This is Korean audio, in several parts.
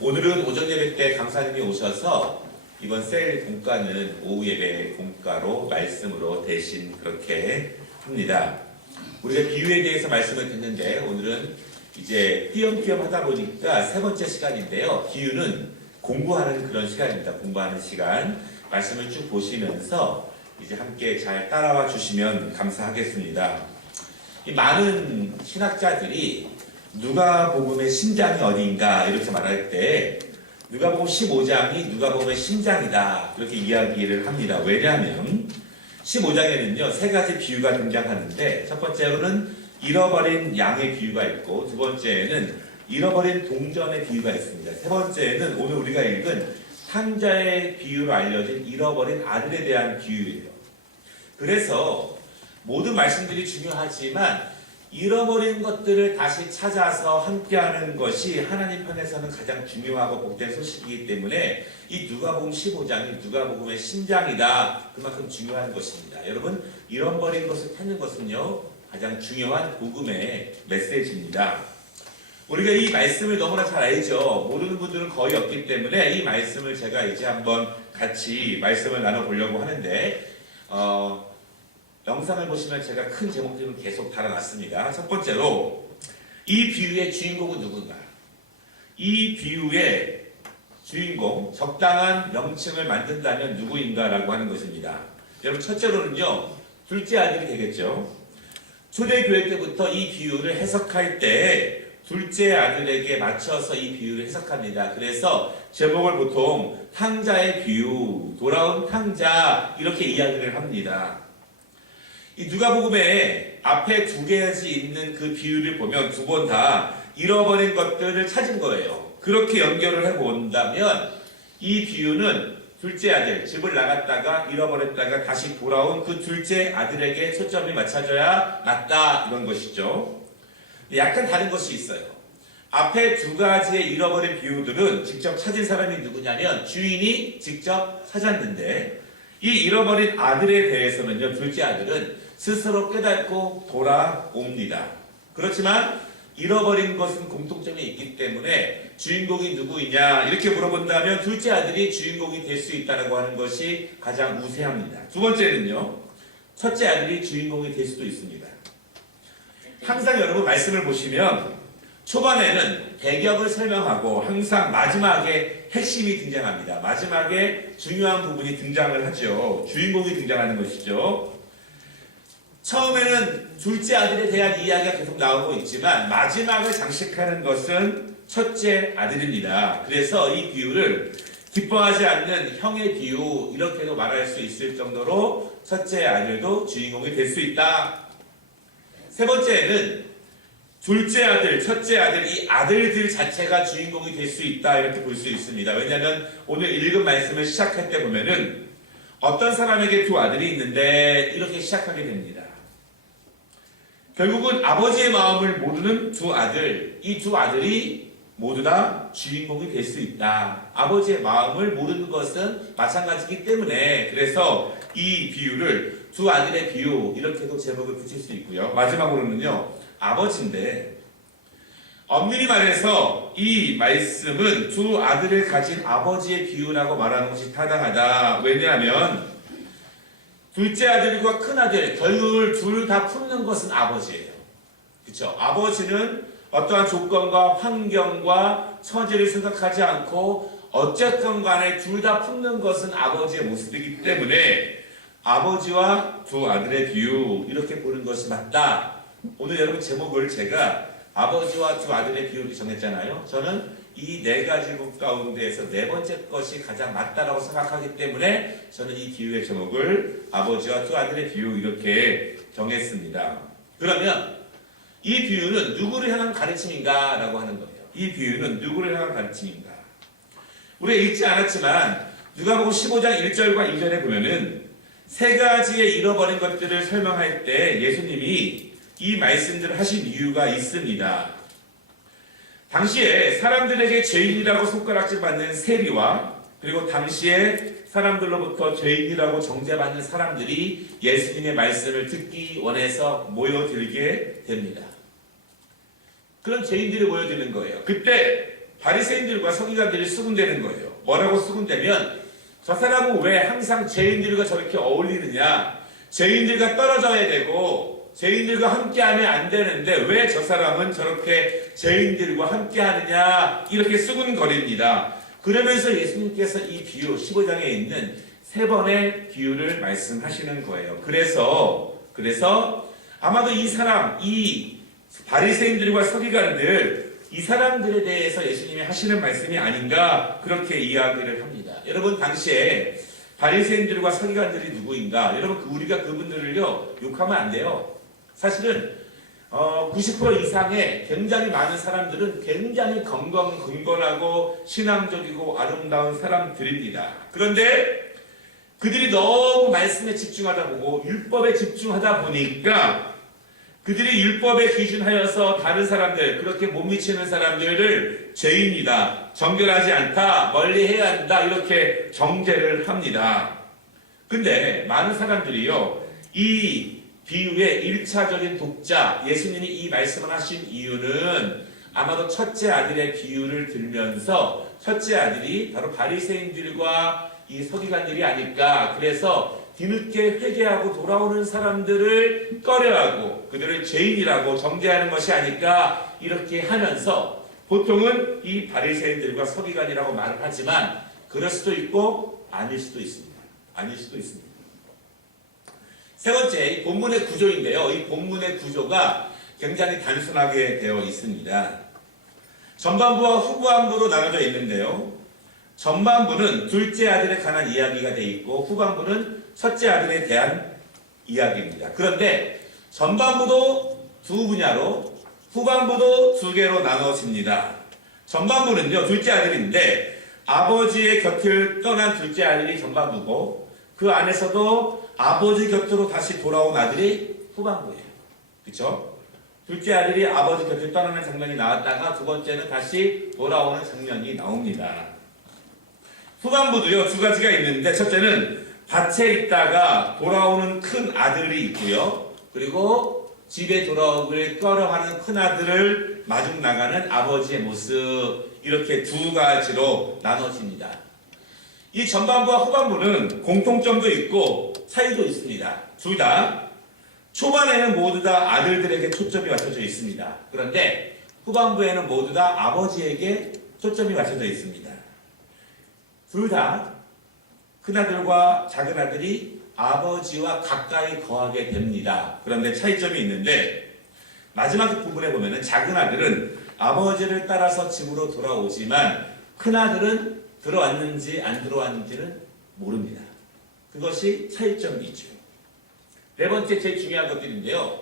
오늘은 오전 예배 때 강사님이 오셔서 이번 셀 공과는 오후 예배 공과로 말씀으로 대신 그렇게 합니다. 우리가 비유에 대해서 말씀을 듣는데 오늘은 이제 띄엄띄엄 하다 보니까 세 번째 시간인데요. 비유는 공부하는 그런 시간입니다. 공부하는 시간. 말씀을 쭉 보시면서 이제 함께 잘 따라와 주시면 감사하겠습니다. 이 많은 신학자들이 누가복음의 심장이 어디인가 이렇게 말할 때 누가복음 15장이 누가복음의 심장이다 그렇게 이야기를 합니다. 왜냐하면 15장에는요 3가지 비유가 등장하는데 첫 번째로는 잃어버린 양의 비유가 있고 두 번째에는 잃어버린 동전의 비유가 있습니다. 세 번째는 오늘 우리가 읽은 탕자의 비유로 알려진 잃어버린 아들에 대한 비유예요. 그래서 모든 말씀들이 중요하지만 잃어버린 것들을 다시 찾아서 함께하는 것이 하나님 편에서는 가장 중요하고 복된 소식이기 때문에 이 누가복음 15장이 누가복음의 심장이다. 그만큼 중요한 것입니다. 여러분, 잃어버린 것을 찾는 것은요 가장 중요한 복음의 메시지입니다. 우리가 이 말씀을 너무나 잘 알죠. 모르는 분들은 거의 없기 때문에 이 말씀을 제가 이제 한번 같이 말씀을 나눠보려고 하는데 영상을 보시면 제가 큰 제목들을 계속 달아놨습니다. 첫 번째로 이 비유의 주인공은 누군가? 이 비유의 주인공, 적당한 명칭을 만든다면 누구인가라고 하는 것입니다. 여러분 첫째로는요. 둘째 아들이 되겠죠. 초대교회 때부터 이 비유를 해석할 때 둘째 아들에게 맞춰서 이 비유를 해석합니다. 그래서 제목을 보통 탕자의 비유, 돌아온 탕자 이렇게 이야기를 합니다. 이 누가복음에 앞에 2가지 있는 그 비유를 보면 2번 다 잃어버린 것들을 찾은 거예요. 그렇게 연결을 해본다면 이 비유는 둘째 아들, 집을 나갔다가 잃어버렸다가 다시 돌아온 그 둘째 아들에게 초점이 맞춰져야 맞다 이런 것이죠. 약간 다른 것이 있어요. 앞에 2가지의 잃어버린 비유들은 직접 찾은 사람이 누구냐면 주인이 직접 찾았는데 이 잃어버린 아들에 대해서는요, 둘째 아들은 스스로 깨닫고 돌아옵니다. 그렇지만 잃어버린 것은 공통점이 있기 때문에 주인공이 누구이냐 이렇게 물어본다면 둘째 아들이 주인공이 될 수 있다고 하는 것이 가장 우세합니다. 두 번째는요, 첫째 아들이 주인공이 될 수도 있습니다. 항상 여러분 말씀을 보시면 초반에는 배경을 설명하고 항상 마지막에 핵심이 등장합니다. 마지막에 중요한 부분이 등장을 하죠. 주인공이 등장하는 것이죠. 처음에는 둘째 아들에 대한 이야기가 계속 나오고 있지만 마지막을 장식하는 것은 첫째 아들입니다. 그래서 이 비유를 기뻐하지 않는 형의 비유 이렇게도 말할 수 있을 정도로 첫째 아들도 주인공이 될 수 있다. 세 번째는 둘째 아들, 첫째 아들, 이 아들들 자체가 주인공이 될 수 있다 이렇게 볼 수 있습니다. 왜냐하면 오늘 읽은 말씀을 시작할 때 보면은 어떤 사람에게 2 아들이 있는데 이렇게 시작하게 됩니다. 결국은 아버지의 마음을 모르는 2 아들, 이 2 아들이 모두 다 주인공이 될 수 있다. 아버지의 마음을 모르는 것은 마찬가지이기 때문에 그래서 이 비유를 2 아들의 비유 이렇게도 제목을 붙일 수 있고요. 마지막으로는요. 아버지인데 엄밀히 말해서 이 말씀은 2 아들을 가진 아버지의 비유라고 말하는 것이 타당하다. 왜냐하면 둘째 아들과 큰 아들 결국을 둘 다 품는 것은 아버지예요. 그렇죠? 아버지는 어떠한 조건과 환경과 처지를 생각하지 않고 어쨌든 간에 둘 다 품는 것은 아버지의 모습이기 때문에 아버지와 2 아들의 비유 이렇게 보는 것이 맞다. 오늘 여러분 제목을 제가 아버지와 2 아들의 비유를 정했잖아요. 저는 이 4가지 것 가운데에서 4번째 것이 가장 맞다라고 생각하기 때문에 저는 이 비유의 제목을 아버지와 2 아들의 비유 이렇게 정했습니다. 그러면 이 비유는 누구를 향한 가르침인가 라고 하는 거예요. 이 비유는 누구를 향한 가르침인가. 우리가 읽지 않았지만 누가복음 15장 1절과 2절에 보면은 3가지의 잃어버린 것들을 설명할 때 예수님이 이 말씀들을 하신 이유가 있습니다. 당시에 사람들에게 죄인이라고 손가락질 받는 세리와 그리고 당시에 사람들로부터 죄인이라고 정죄받는 사람들이 예수님의 말씀을 듣기 원해서 모여들게 됩니다. 그런 죄인들이 모여드는 거예요. 그때 바리새인들과 서기관들이 수군대는 거예요. 뭐라고 수군대면 저 사람은 왜 항상 죄인들과 저렇게 어울리느냐? 죄인들과 떨어져야 되고 죄인들과 함께하면 안 되는데 왜 저 사람은 저렇게 죄인들과 함께하느냐? 이렇게 수군거립니다. 그러면서 예수님께서 이 비유 15장에 있는 세 번의 비유를 말씀하시는 거예요. 그래서 아마도 이 사람, 이 바리새인들과 서기관들, 이 사람들에 대해서 예수님이 하시는 말씀이 아닌가 그렇게 이야기를 합니다. 여러분 당시에 바리새인들과 서기관들이 누구인가? 여러분 우리가 그분들을요 욕하면 안 돼요. 사실은 90% 이상의 굉장히 많은 사람들은 굉장히 건강하고 신앙적이고 아름다운 사람들입니다. 그런데 그들이 너무 말씀에 집중하다 보고 율법에 집중하다 보니까 그들이 율법에 기준하여서 다른 사람들, 그렇게 못 미치는 사람들을 죄인이다, 정결하지 않다, 멀리해야 한다 이렇게 정죄를 합니다. 근데 많은 사람들이요 이 비유의 1차적인 독자, 예수님이 이 말씀을 하신 이유는 아마도 첫째 아들의 비유를 들면서 첫째 아들이 바로 바리새인들과 이 서기관들이 아닐까. 그래서 뒤늦게 회개하고 돌아오는 사람들을 꺼려하고 그들을 죄인이라고 정죄하는 것이 아닐까 이렇게 하면서 보통은 이 바리새인들과 서기관이라고 말을 하지만 그럴 수도 있고 아닐 수도 있습니다. 세 번째, 이 본문의 구조인데요. 이 본문의 구조가 굉장히 단순하게 되어 있습니다. 전반부와 후반부로 나눠져 있는데요. 전반부는 둘째 아들에 관한 이야기가 되어 있고 후반부는 첫째 아들에 대한 이야기입니다. 그런데 전반부도 두 분야로 후반부도 두 개로 나눠집니다. 전반부는요 둘째 아들인데 아버지의 곁을 떠난 둘째 아들이 전반부고 그 안에서도 아버지 곁으로 다시 돌아온 아들이 후반부예요. 그렇죠? 둘째 아들이 아버지 곁을 떠나는 장면이 나왔다가 두 번째는 다시 돌아오는 장면이 나옵니다. 후반부도요 두 가지가 있는데 첫째는 밭에 있다가 돌아오는 큰 아들이 있고요. 그리고 집에 돌아오길 꺼려하는 큰 아들을 마중 나가는 아버지의 모습, 이렇게 두 가지로 나눠집니다. 이 전반부와 후반부는 공통점도 있고 차이도 있습니다. 둘 다 초반에는 모두 다 아들들에게 초점이 맞춰져 있습니다. 그런데 후반부에는 모두 다 아버지에게 초점이 맞춰져 있습니다. 둘 다 큰아들과 작은아들이 아버지와 가까이 거하게 됩니다. 그런데 차이점이 있는데 마지막 부분에 보면은 작은아들은 아버지를 따라서 집으로 돌아오지만 큰아들은 들어왔는지 안 들어왔는지는 모릅니다. 그것이 차이점이죠. 네 번째 제일 중요한 것들인데요.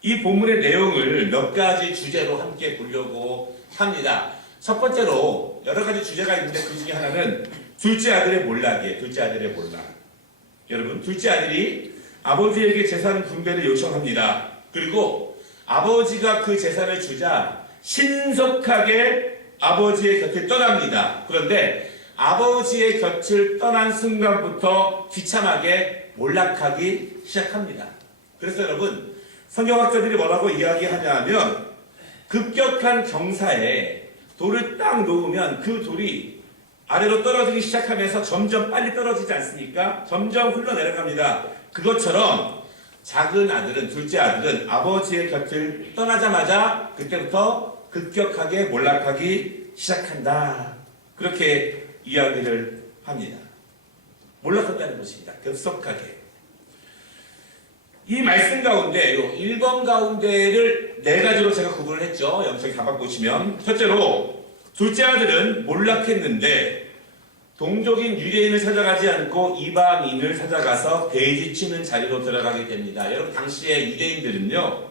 이 본문의 내용을 몇 가지 주제로 함께 보려고 합니다. 첫 번째로 여러 가지 주제가 있는데 그 중에 하나는 둘째 아들의 몰락이에요. 둘째 아들의 몰락. 여러분, 둘째 아들이 아버지에게 재산 분배를 요청합니다. 그리고 아버지가 그 재산을 주자 신속하게 아버지의 곁을 떠납니다. 그런데 아버지의 곁을 떠난 순간부터 비참하게 몰락하기 시작합니다. 그래서 여러분, 성경학자들이 뭐라고 이야기하냐 하면 급격한 경사에 돌을 딱 놓으면 그 돌이 아래로 떨어지기 시작하면서 점점 빨리 떨어지지 않습니까? 점점 흘러내려갑니다. 그것처럼 작은 아들은, 둘째 아들은 아버지의 곁을 떠나자마자 그때부터 급격하게 몰락하기 시작한다. 그렇게 이야기를 합니다. 몰락한다는 것입니다. 급속하게. 이 말씀 가운데, 1번 가운데를 네 가지로 제가 구분을 했죠. 영상에 가만 보시면. 첫째로, 둘째 아들은 몰락했는데, 동족인 유대인을 찾아가지 않고 이방인을 찾아가서 돼지 치는 자리로 들어가게 됩니다. 여러분, 당시에 유대인들은요,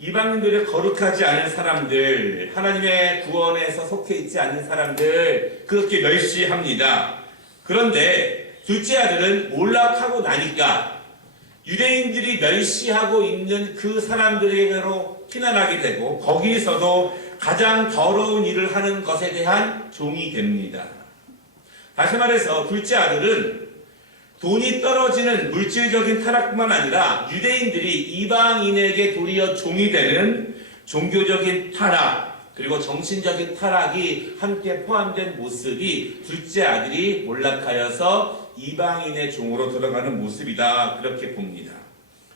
이방인들의 거룩하지 않은 사람들, 하나님의 구원에서 속해 있지 않는 사람들, 그렇게 멸시합니다. 그런데 둘째 아들은 몰락하고 나니까 유대인들이 멸시하고 있는 그 사람들에게로 피난하게 되고 거기서도 가장 더러운 일을 하는 것에 대한 종이 됩니다. 다시 말해서 둘째 아들은 돈이 떨어지는 물질적인 타락뿐만 아니라 유대인들이 이방인에게 도리어 종이 되는 종교적인 타락, 그리고 정신적인 타락이 함께 포함된 모습이 둘째 아들이 몰락하여서 이방인의 종으로 들어가는 모습이다. 그렇게 봅니다.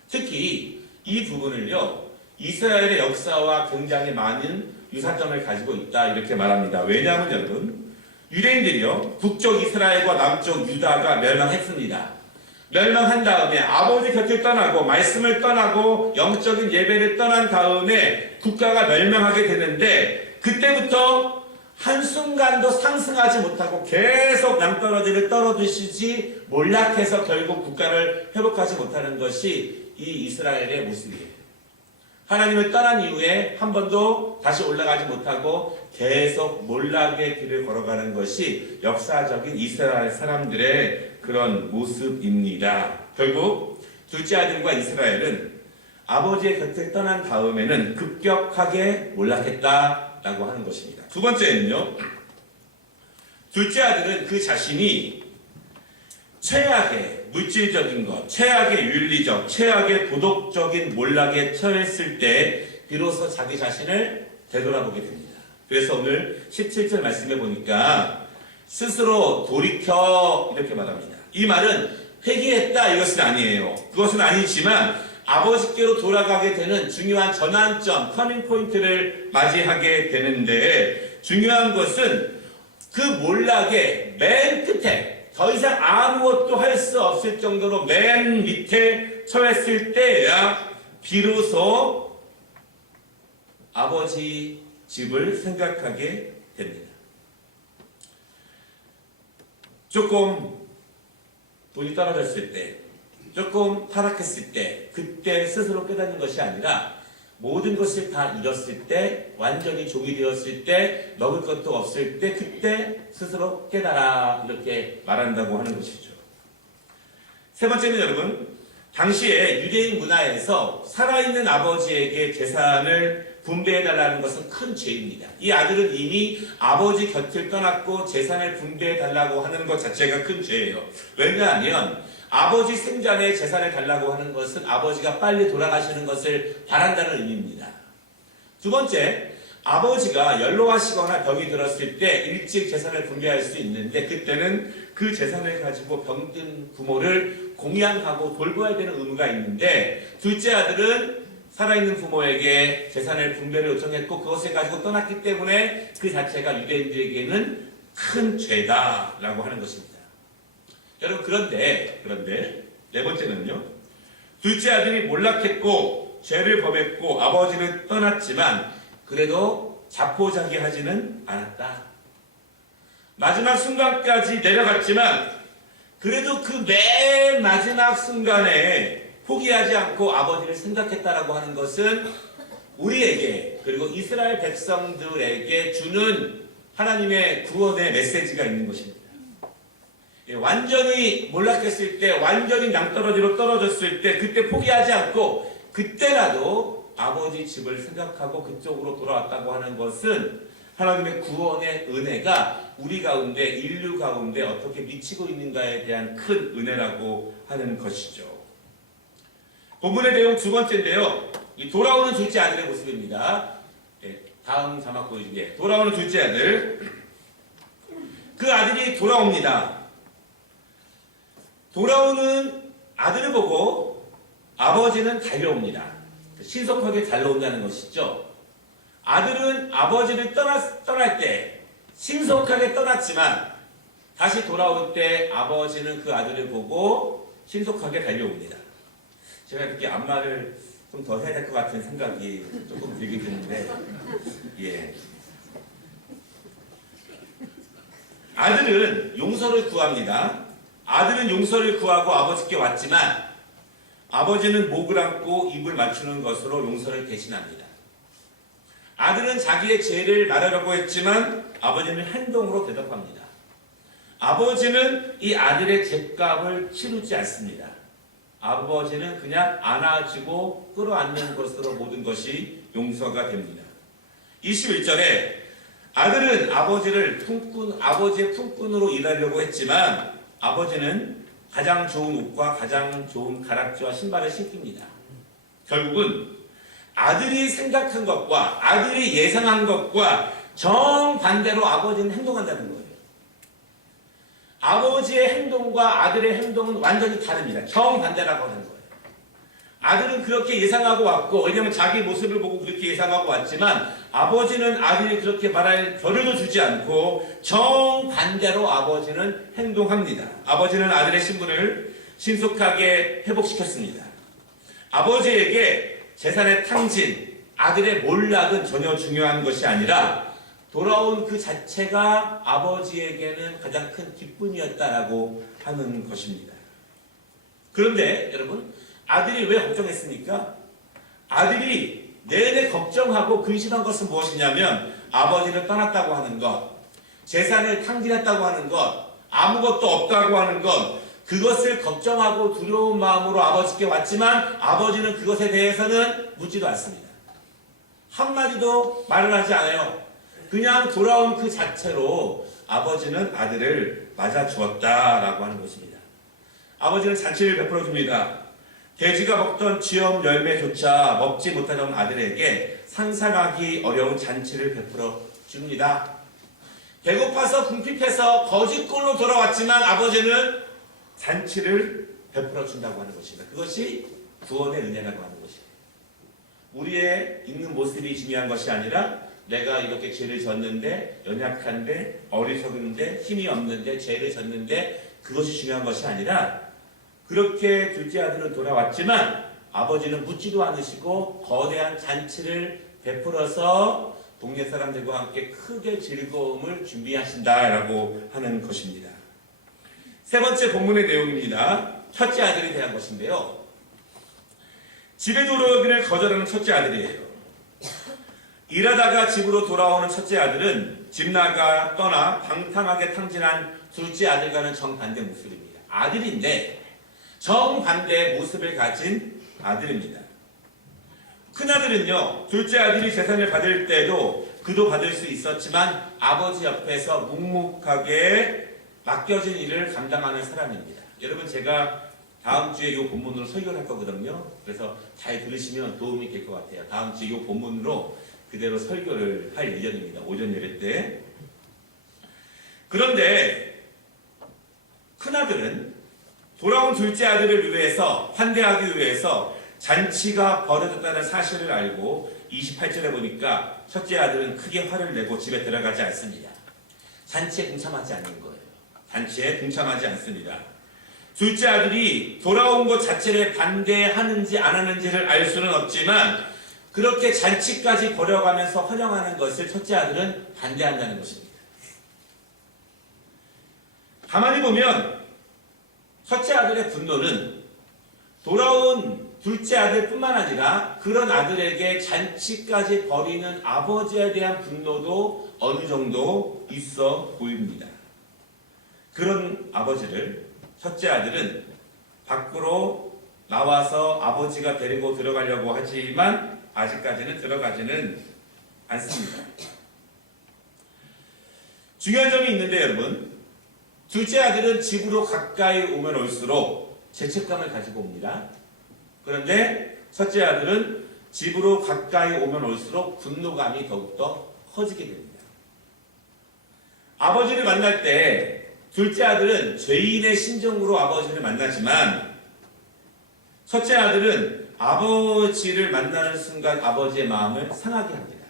특히 이 부분을요, 이스라엘의 역사와 굉장히 많은 유사점을 가지고 있다. 이렇게 말합니다. 왜냐하면 여러분, 유대인들이요, 북쪽 이스라엘과 남쪽 유다가 멸망했습니다. 멸망한 다음에 아버지 곁을 떠나고 말씀을 떠나고 영적인 예배를 떠난 다음에 국가가 멸망하게 되는데, 그때부터 한순간도 상승하지 못하고 계속 낭떠러지를 떨어지시지 몰락해서 결국 국가를 회복하지 못하는 것이 이 이스라엘의 모습이에요. 하나님을 떠난 이후에 한 번도 다시 올라가지 못하고 계속 몰락의 길을 걸어가는 것이 역사적인 이스라엘 사람들의 그런 모습입니다. 결국 둘째 아들과 이스라엘은 아버지의 곁을 떠난 다음에는 급격하게 몰락했다라고 하는 것입니다. 두 번째는요, 둘째 아들은 그 자신이 최악의 물질적인 것, 최악의 윤리적, 최악의 도덕적인 몰락에 처했을 때 비로소 자기 자신을 되돌아보게 됩니다. 그래서 오늘 17절 말씀해 보니까 스스로 돌이켜 이렇게 말합니다. 이 말은 회개했다 이것은 아니에요. 그것은 아니지만 아버지께로 돌아가게 되는 중요한 전환점, 터닝 포인트를 맞이하게 되는데, 중요한 것은 그 몰락의 맨 끝에 더 이상 아무것도 할 수 없을 정도로 맨 밑에 처했을 때야 비로소 아버지 집을 생각하게 됩니다. 조금 돈이 떨어졌을 때, 조금 타락했을 때, 그때 스스로 깨닫는 것이 아니라 모든 것을 다 잃었을 때, 완전히 종이 되었을 때, 먹을 것도 없을 때, 그때 스스로 깨달아 이렇게 말한다고 하는 것이죠. 세 번째는 여러분, 당시에 유대인 문화에서 살아있는 아버지에게 재산을 분배해달라는 것은 큰 죄입니다. 이 아들은 이미 아버지 곁을 떠났고 재산을 분배해달라고 하는 것 자체가 큰 죄예요. 왜냐하면 아버지 생전에 재산을 달라고 하는 것은 아버지가 빨리 돌아가시는 것을 바란다는 의미입니다. 두 번째, 아버지가 연로하시거나 병이 들었을 때 일찍 재산을 분배할 수 있는데, 그때는 그 재산을 가지고 병든 부모를 공양하고 돌봐야 되는 의무가 있는데, 둘째 아들은 살아있는 부모에게 재산을 분배를 요청했고 그것을 가지고 떠났기 때문에 그 자체가 유대인들에게는 큰 죄다라고 하는 것입니다. 여러분, 그런데 네 번째는요, 둘째 아들이 몰락했고 죄를 범했고 아버지를 떠났지만 그래도 자포자기하지는 않았다. 마지막 순간까지 내려갔지만 그래도 그 맨 마지막 순간에 포기하지 않고 아버지를 생각했다라고 하는 것은 우리에게, 그리고 이스라엘 백성들에게 주는 하나님의 구원의 메시지가 있는 것입니다. 완전히 몰락했을 때, 완전히 낭떠러지로 떨어졌을 때, 그때 포기하지 않고 그때라도 아버지 집을 생각하고 그쪽으로 돌아왔다고 하는 것은 하나님의 구원의 은혜가 우리 가운데, 인류 가운데 어떻게 미치고 있는가에 대한 큰 은혜라고 하는 것이죠. 본문의 내용 두 번째인데요, 이 돌아오는 둘째 아들의 모습입니다. 다음 자막 보여주게. 돌아오는 둘째 아들. 그 아들이 돌아옵니다. 돌아오는 아들을 보고 아버지는 달려옵니다. 신속하게 달려온다는 것이죠. 아들은 아버지를 떠날 때 신속하게 떠났지만 다시 돌아올 때 아버지는 그 아들을 보고 신속하게 달려옵니다. 제가 이렇게 앞말을 좀 더 해야 될 것 같은 생각이 조금 들긴 드는데, 예. 아들은 용서를 구합니다. 아들은 용서를 구하고 아버지께 왔지만 아버지는 목을 안고 입을 맞추는 것으로 용서를 대신합니다. 아들은 자기의 죄를 말하려고 했지만 아버지는 행동으로 대답합니다. 아버지는 이 아들의 죄값을 치르지 않습니다. 아버지는 그냥 안아주고 끌어안는 것으로 모든 것이 용서가 됩니다. 21절에 아들은 아버지의 품꾼으로 일하려고 했지만 아버지는 가장 좋은 옷과 가장 좋은 가락지와 신발을 신깁니다. 결국은 아들이 생각한 것과 아들이 예상한 것과 정반대로 아버지는 행동한다는 거예요. 아버지의 행동과 아들의 행동은 완전히 다릅니다. 정반대라고 하는 거예요. 아들은 그렇게 예상하고 왔고, 왜냐하면 자기 모습을 보고 그렇게 예상하고 왔지만 아버지는 아들이 그렇게 말할 겨를도 주지 않고 정반대로 아버지는 행동합니다. 아버지는 아들의 신분을 신속하게 회복시켰습니다. 아버지에게 재산의 탕진, 아들의 몰락은 전혀 중요한 것이 아니라 돌아온 그 자체가 아버지에게는 가장 큰 기쁨이었다라고 하는 것입니다. 그런데 여러분, 아들이 왜 걱정했습니까? 아들이 내내 걱정하고 근심한 것은 무엇이냐면 아버지를 떠났다고 하는 것, 재산을 탕진했다고 하는 것, 아무것도 없다고 하는 것, 그것을 걱정하고 두려운 마음으로 아버지께 왔지만 아버지는 그것에 대해서는 묻지도 않습니다. 한마디도 말을 하지 않아요. 그냥 돌아온 그 자체로 아버지는 아들을 맞아주었다라고 하는 것입니다. 아버지는 잔치를 베풀어 줍니다. 돼지가 먹던 쥐엄 열매조차 먹지 못하던 아들에게 상상하기 어려운 잔치를 베풀어 줍니다. 배고파서 궁핍해서 거짓골로 돌아왔지만 아버지는 잔치를 베풀어 준다고 하는 것입니다. 그것이 구원의 은혜라고 하는 것이에요. 우리의 있는 모습이 중요한 것이 아니라 내가 이렇게 죄를 졌는데, 연약한데, 어리석은데, 힘이 없는데, 죄를 졌는데 그것이 중요한 것이 아니라 그렇게 둘째 아들은 돌아왔지만 아버지는 묻지도 않으시고 거대한 잔치를 베풀어서 동네 사람들과 함께 크게 즐거움을 준비하신다라고 하는 것입니다. 세 번째 본문의 내용입니다. 첫째 아들에 대한 것인데요. 집에 들어오기를 거절하는 첫째 아들이에요. 일하다가 집으로 돌아오는 첫째 아들은 집 나가 떠나 방탕하게 탕진한 둘째 아들과는 정반대 모습입니다. 아들인데 정반대의 모습을 가진 아들입니다. 큰아들은요, 둘째 아들이 재산을 받을 때도 그도 받을 수 있었지만 아버지 옆에서 묵묵하게 맡겨진 일을 감당하는 사람입니다. 여러분, 제가 다음 주에 이 본문으로 설교를 할 거거든요. 그래서 잘 들으시면 도움이 될 것 같아요. 다음 주에 이 본문으로 그대로 설교를 할 예정입니다. 오전 예배 때. 그런데 큰아들은 돌아온 둘째 아들을 위해서, 환대하기 위해서 잔치가 벌어졌다는 사실을 알고 28절에 보니까 첫째 아들은 크게 화를 내고 집에 들어가지 않습니다. 잔치에 동참하지 않는 거예요. 잔치에 동참하지 않습니다. 둘째 아들이 돌아온 것 자체를 반대하는지 안 하는지를 알 수는 없지만 그렇게 잔치까지 벌여가면서 환영하는 것을 첫째 아들은 반대한다는 것입니다. 가만히 보면 첫째 아들의 분노는 돌아온 둘째 아들뿐만 아니라 그런 아들에게 잔치까지 벌이는 아버지에 대한 분노도 어느 정도 있어 보입니다. 그런 아버지를 첫째 아들은 밖으로 나와서 아버지가 데리고 들어가려고 하지만 아직까지는 들어가지는 않습니다. 중요한 점이 있는데 여러분, 둘째 아들은 집으로 가까이 오면 올수록 죄책감을 가지고 옵니다. 그런데 첫째 아들은 집으로 가까이 오면 올수록 분노감이 더욱더 커지게 됩니다. 아버지를 만날 때 둘째 아들은 죄인의 심정으로 아버지를 만나지만 첫째 아들은 아버지를 만나는 순간 아버지의 마음을 상하게 합니다.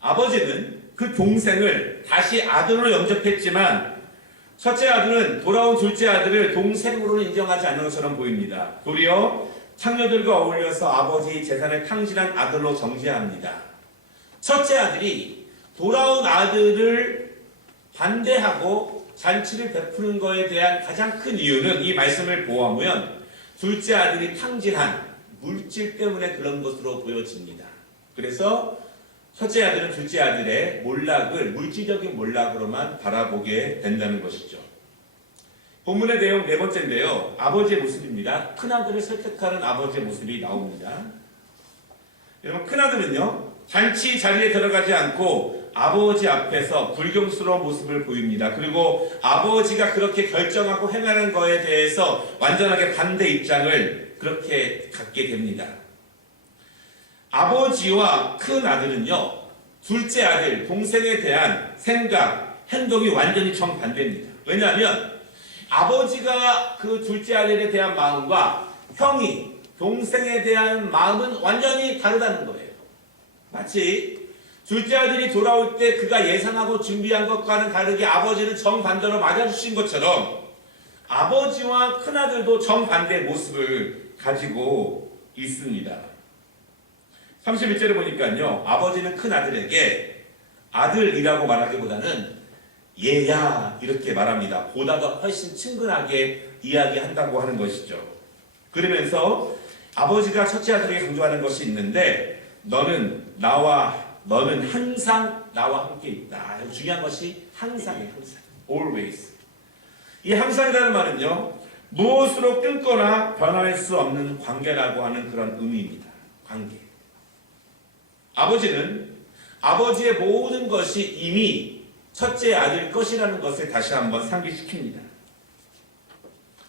아버지는 그 동생을 다시 아들로 영접했지만 첫째 아들은 돌아온 둘째 아들을 동생으로는 인정하지 않는 것처럼 보입니다. 도리어 창녀들과 어울려서 아버지 재산을 탕진한 아들로 정죄합니다. 첫째 아들이 돌아온 아들을 반대하고 잔치를 베푸는 것에 대한 가장 큰 이유는 이 말씀을 보아보면 둘째 아들이 탕진한 물질 때문에 그런 것으로 보여집니다. 그래서 첫째 아들은 둘째 아들의 몰락을 물질적인 몰락으로만 바라보게 된다는 것이죠. 본문의 내용 네 번째인데요. 아버지의 모습입니다. 큰아들을 설득하는 아버지의 모습이 나옵니다. 여러분, 큰아들은요, 잔치 자리에 들어가지 않고 아버지 앞에서 불경스러운 모습을 보입니다. 그리고 아버지가 그렇게 결정하고 행하는 것에 대해서 완전하게 반대 입장을 그렇게 갖게 됩니다. 아버지와 큰 아들은요, 둘째 아들, 동생에 대한 생각, 행동이 완전히 정반대입니다. 왜냐하면 아버지가 그 둘째 아들에 대한 마음과 형이 동생에 대한 마음은 완전히 다르다는 거예요. 마치 둘째 아들이 돌아올 때 그가 예상하고 준비한 것과는 다르게 아버지는 정반대로 맞아주신 것처럼 아버지와 큰아들도 정반대의 모습을 가지고 있습니다. 31절에 보니까요, 아버지는 큰아들에게 아들이라고 말하기보다는 얘야 이렇게 말합니다. 보다 더 훨씬 친근하게 이야기한다고 하는 것이죠. 그러면서 아버지가 첫째 아들에게 강조하는 것이 있는데 너는 항상 나와 함께 있다. 중요한 것이 항상이에요. 항상. Always. 이 항상이라는 말은요, 무엇으로 끊거나 변할 수 없는 관계라고 하는 그런 의미입니다. 관계. 아버지는 아버지의 모든 것이 이미 첫째 아들 것이라는 것을 다시 한번 상기시킵니다.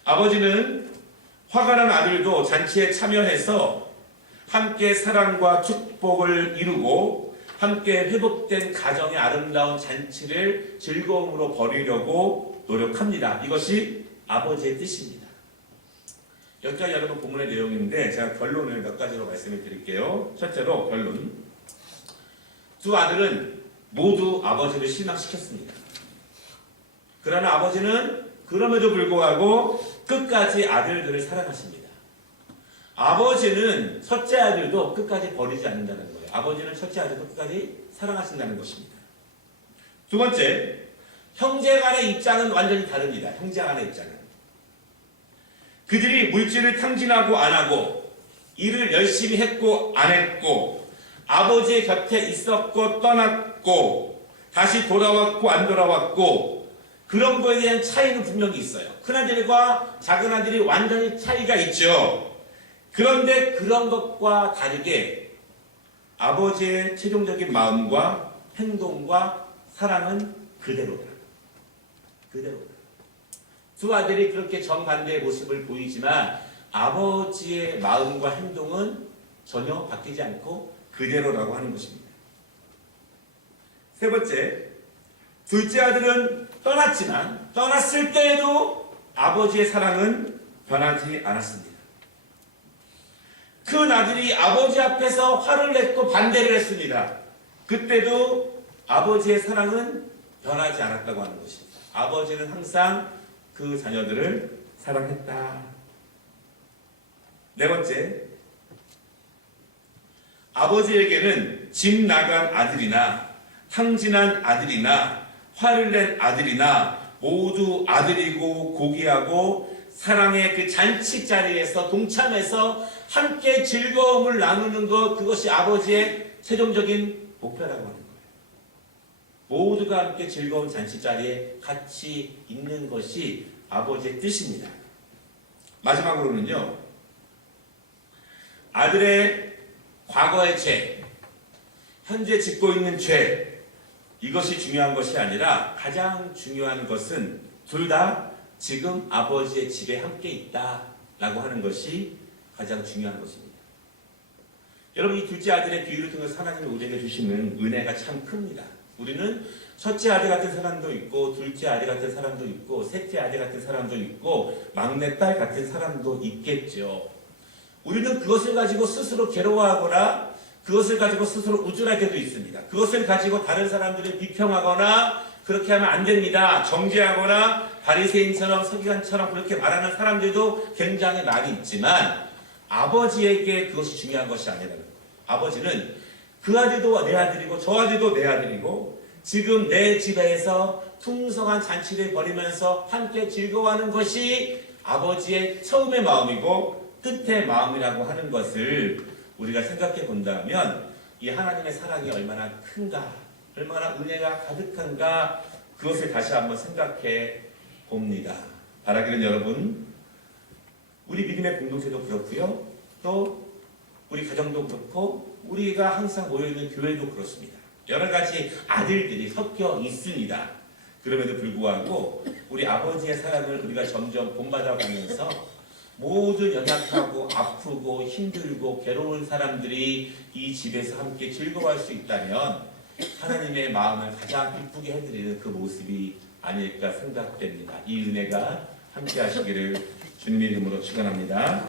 아버지는 화가 난 아들도 잔치에 참여해서 함께 사랑과 축복을 이루고 함께 회복된 가정의 아름다운 잔치를 즐거움으로 벌이려고 노력합니다. 이것이 아버지의 뜻입니다. 여기까지 여러분 본문의 내용인데 제가 결론을 몇 가지로 말씀을 드릴게요. 첫째로 결론. 두 아들은 모두 아버지를 실망시켰습니다. 그러나 아버지는 그럼에도 불구하고 끝까지 아들들을 사랑하십니다. 아버지는 첫째 아들도 끝까지 버리지 않는다는 거예요. 아버지는 첫째 아들도 끝까지 사랑하신다는 것입니다. 두 번째, 형제 간의 입장은 완전히 다릅니다. 형제 간의 입장은. 그들이 물질을 탕진하고 안 하고 일을 열심히 했고 안 했고 아버지의 곁에 있었고 떠났고 다시 돌아왔고 안 돌아왔고 그런 거에 대한 차이는 분명히 있어요. 큰아들과 작은아들이 완전히 차이가 있죠. 그런데 그런 것과 다르게 아버지의 최종적인 마음과 행동과 사랑은 그대로다. 그대로다. 두 아들이 그렇게 정반대의 모습을 보이지만 아버지의 마음과 행동은 전혀 바뀌지 않고 그대로라고 하는 것입니다. 세 번째, 둘째 아들은 떠났지만 떠났을 때에도 아버지의 사랑은 변하지 않았습니다. 큰 아들이 아버지 앞에서 화를 냈고 반대를 했습니다. 그때도 아버지의 사랑은 변하지 않았다고 하는 것입니다. 아버지는 항상 그 자녀들을 사랑했다. 네 번째, 아버지에게는 집 나간 아들이나 탕진한 아들이나 화를 낸 아들이나 모두 아들이고 고귀하고 사랑의 그 잔치 자리에서 동참해서 함께 즐거움을 나누는 것, 그것이 아버지의 최종적인 목표라고 하는 거예요. 모두가 함께 즐거운 잔치 자리에 같이 있는 것이 아버지의 뜻입니다. 마지막으로는요, 아들의 과거의 죄, 현재 짓고 있는 죄, 이것이 중요한 것이 아니라 가장 중요한 것은 둘 다 지금 아버지의 집에 함께 있다라고 하는 것이 가장 중요한 것입니다. 여러분, 이 둘째 아들의 비유를 통해서 하나님이 우리에게 주시는 은혜가 참 큽니다. 우리는 첫째 아들 같은 사람도 있고 둘째 아들 같은 사람도 있고 셋째 아들 같은 사람도 있고 막내딸 같은 사람도 있겠죠. 우리는 그것을 가지고 스스로 괴로워하거나 그것을 가지고 스스로 우쭐할 때도 있습니다. 그것을 가지고 다른 사람들을 비평하거나 그렇게 하면 안 됩니다. 정죄하거나 바리새인처럼 서기관처럼 그렇게 말하는 사람들도 굉장히 많이 있지만 아버지에게 그것이 중요한 것이 아니라는 거예요. 아버지는 그 아들도 내 아들이고 저 아들도 내 아들이고 지금 내 집에서 풍성한 잔치를 벌이면서 함께 즐거워하는 것이 아버지의 처음의 마음이고 끝의 마음이라고 하는 것을 우리가 생각해 본다면 이 하나님의 사랑이 얼마나 큰가, 얼마나 은혜가 가득한가, 그것을 다시 한번 생각해 봅니다. 바라기는 여러분, 우리 믿음의 공동체도 그렇고요, 또 우리 가정도 그렇고 우리가 항상 모여있는 교회도 그렇습니다. 여러 가지 아들들이 섞여 있습니다. 그럼에도 불구하고 우리 아버지의 사랑을 우리가 점점 본받아 가면서 모든 연약하고 아프고 힘들고 괴로운 사람들이 이 집에서 함께 즐거워할 수 있다면 하나님의 마음을 가장 기쁘게 해드리는 그 모습이 아닐까 생각됩니다. 이 은혜가 함께 하시기를 주님의 이름으로 축원합니다.